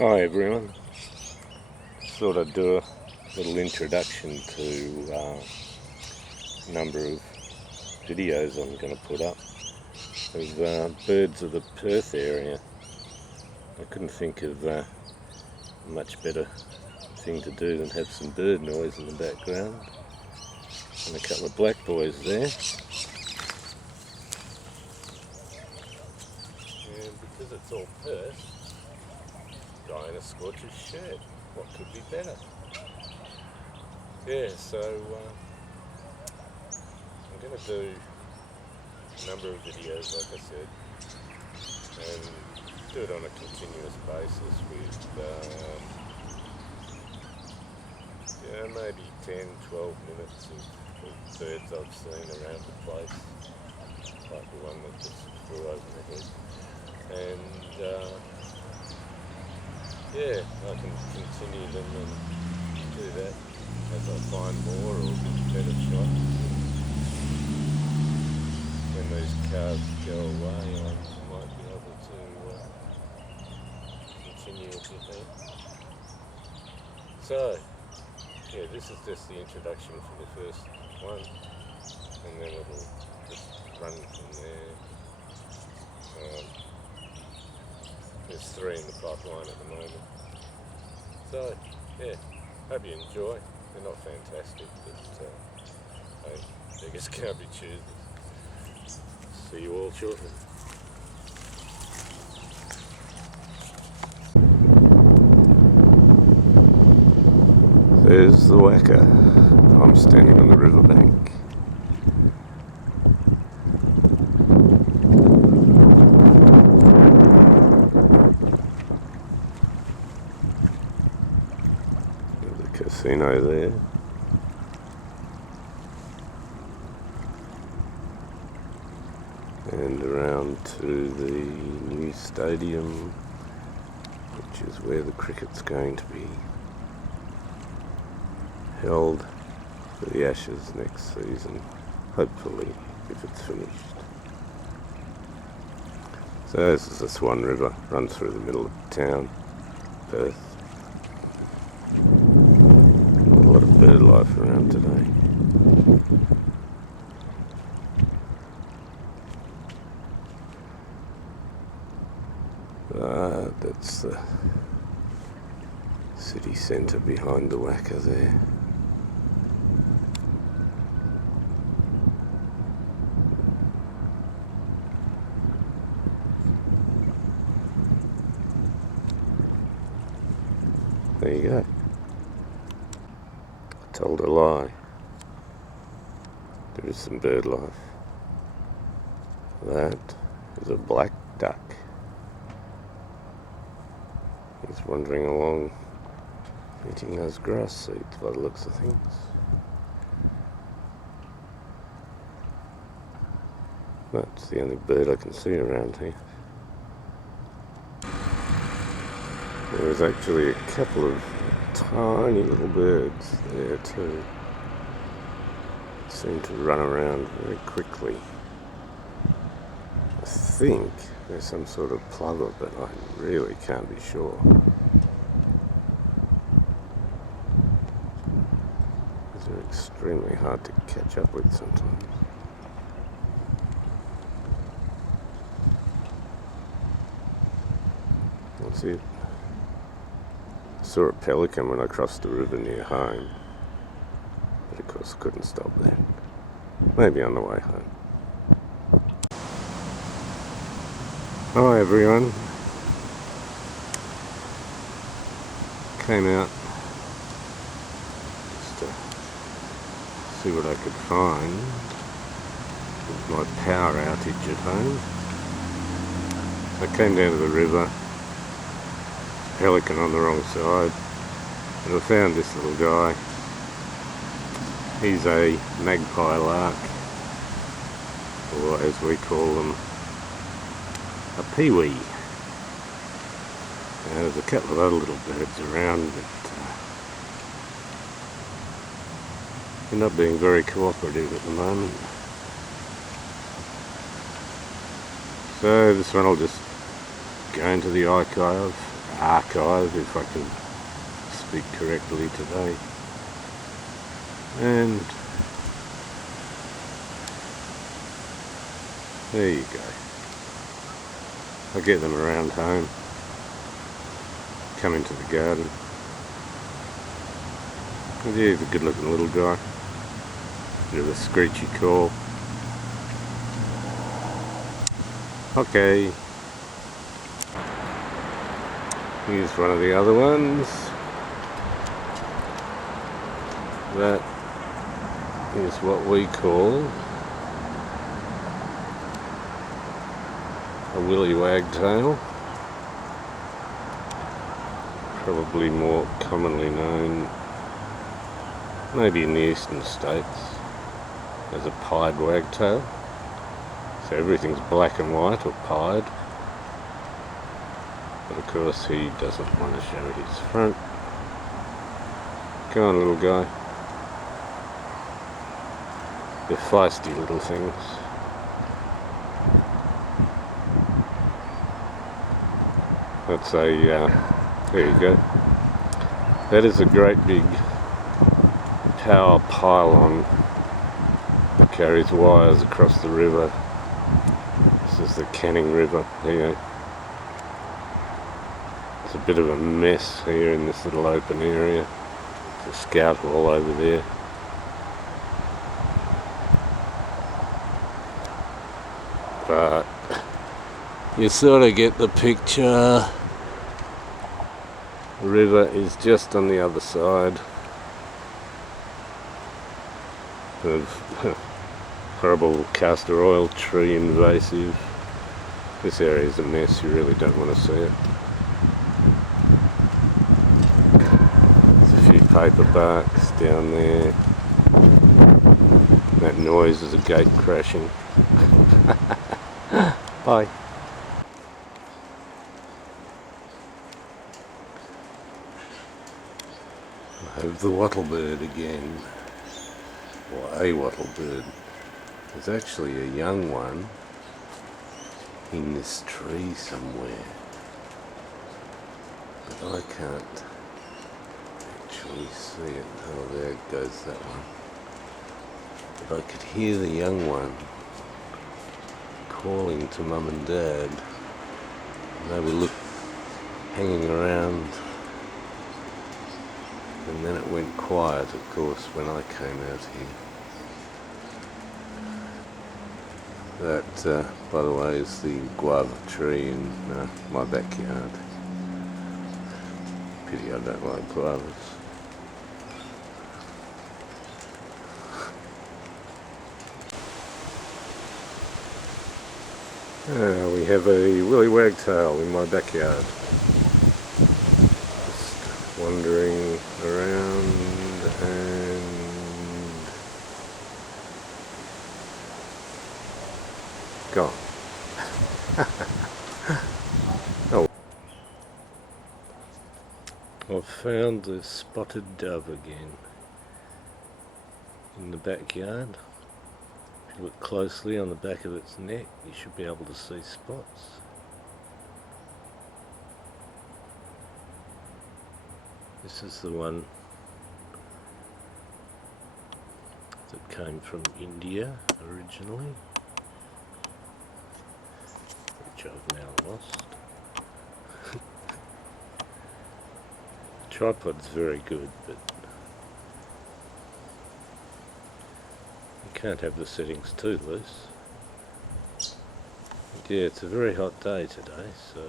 Hi everyone, thought I'd do a little introduction to a number of videos I'm going to put up of birds of the Perth area. I couldn't think of a much better thing to do than have some bird noise in the background, and a couple of black boys there. And because it's all Perth, guy in a scorcher's shirt. What could be better? Yeah, so I'm going to do a number of videos, like I said, and do it on a continuous basis with maybe 10-12 minutes of birds I've seen around the place, like the one that just flew over my head. And yeah, I can continue them and do that as I find more or get better shots. When those cars go away, I might be able to continue a bit there. So, yeah, this is just the introduction for the first one, and then it'll just run from there. There's 3 in the pipeline at the moment. So, yeah, hope you enjoy. They're not fantastic, but hey, beggars can't be choosers. See you all shortly. There's the whacker. I'm standing on the riverbank. Casino there. And around to the new stadium, which is where the cricket's going to be held for the Ashes next season, hopefully, if it's finished. So this is the Swan River, runs through the middle of town, Perth. A lot of bird life around today. That's the city centre behind the whacker there. There you go. Told a lie. There is some bird life. That is a black duck. He's wandering along, eating those grass seeds by the looks of things. That's the only bird I can see around here. There's actually a couple of tiny little birds there too. Seem to run around very quickly. I think there's some sort of plover, but I really can't be sure. They're extremely hard to catch up with sometimes. That's it. I saw a pelican when I crossed the river near home, but of course couldn't stop there. Maybe on the way home. Hi everyone. Came out just to see what I could find with my power outage at home. I came down to the river, pelican on the wrong side, and I found this little guy. He's a Magpie Lark, or as we call them, a peewee. There's a couple of other little birds around, but they're not being very cooperative at the moment. So this one will just go into the archive. archive, if I can speak correctly today. And there you go. I get them around home, come into the garden. And yeah, he's a good looking little guy. Bit of a screechy call. Okay. Here's one of the other ones. That is what we call a Willy Wagtail. Probably more commonly known, maybe in the eastern states, as a pied wagtail. So everything's black and white or pied. But of course he doesn't want to show his front. Come on, little guy. They're feisty little things. That's a, there you go. That is a great big power pylon that carries wires across the river. This is the Canning River here. It's a bit of a mess here in this little open area. There's a scout wall over there. But you sort of get the picture. The river is just on the other side of horrible castor oil tree invasive. This area is a mess, you really don't want to see it. There's a few paper barks down there. That noise is a gate crashing. Bye. I have the Wattle Bird again, or a Wattle Bird. There's actually a young one in this tree somewhere, but I can't actually see it. Oh, there goes that one. But I could hear the young one calling to Mum and Dad. And they were hanging around, and then it went quiet, of course, when I came out here. That, by the way, is the guava tree in my backyard. Pity I don't like guavas. We have a Willy Wagtail in my backyard. Just wandering around and gone. Oh. I've found the spotted dove again in the backyard. If you look closely on the back of its neck, you should be able to see spots. This is the one that came from India originally, which I've now lost. The tripod's very good, but you can't have the settings too loose. But yeah, it's a very hot day today, so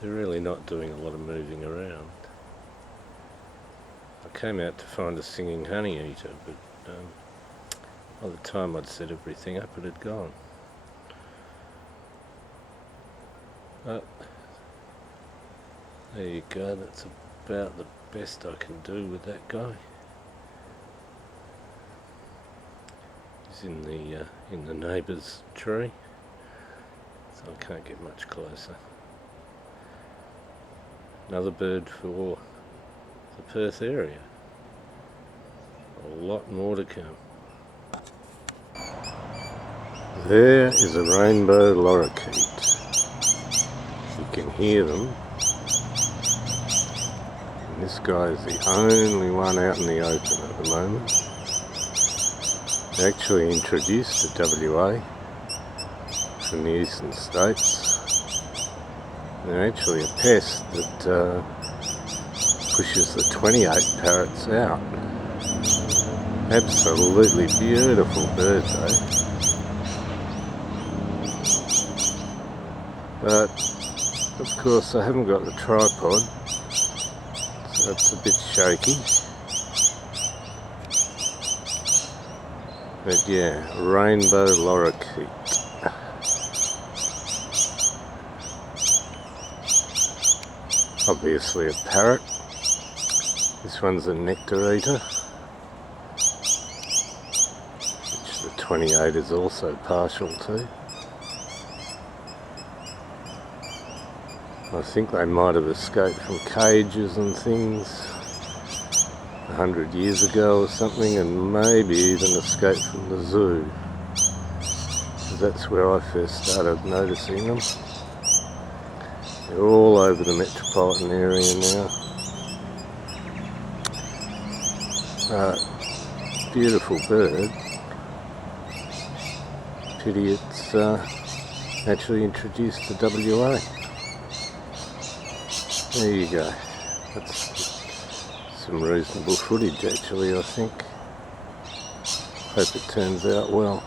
they're really not doing a lot of moving around. I came out to find a singing honey eater, but by the time I'd set everything up, it had gone. But there you go, that's about the best I can do with that guy. He's in the neighbour's tree, so I can't get much closer. Another bird for the Perth area. A lot more to come. There is a rainbow lorikeet. If you can hear them. And this guy is the only one out in the open at the moment. They're actually introduced to WA from the eastern states. They're actually a pest that pushes the 28 parrots out. Absolutely beautiful bird though. But of course I haven't got the tripod, so it's a bit shaky. But yeah, Rainbow Lorikeet. Obviously a parrot. This one's a nectar eater, which the 28 is also partial to. I think they might have escaped from cages and things 100 years ago or something, and maybe even escaped from the zoo, because that's where I first started noticing them. They're all over the metropolitan area now. Beautiful bird. Pity it's actually introduced to WA. There you go. That's some reasonable footage actually, I think. Hope it turns out well.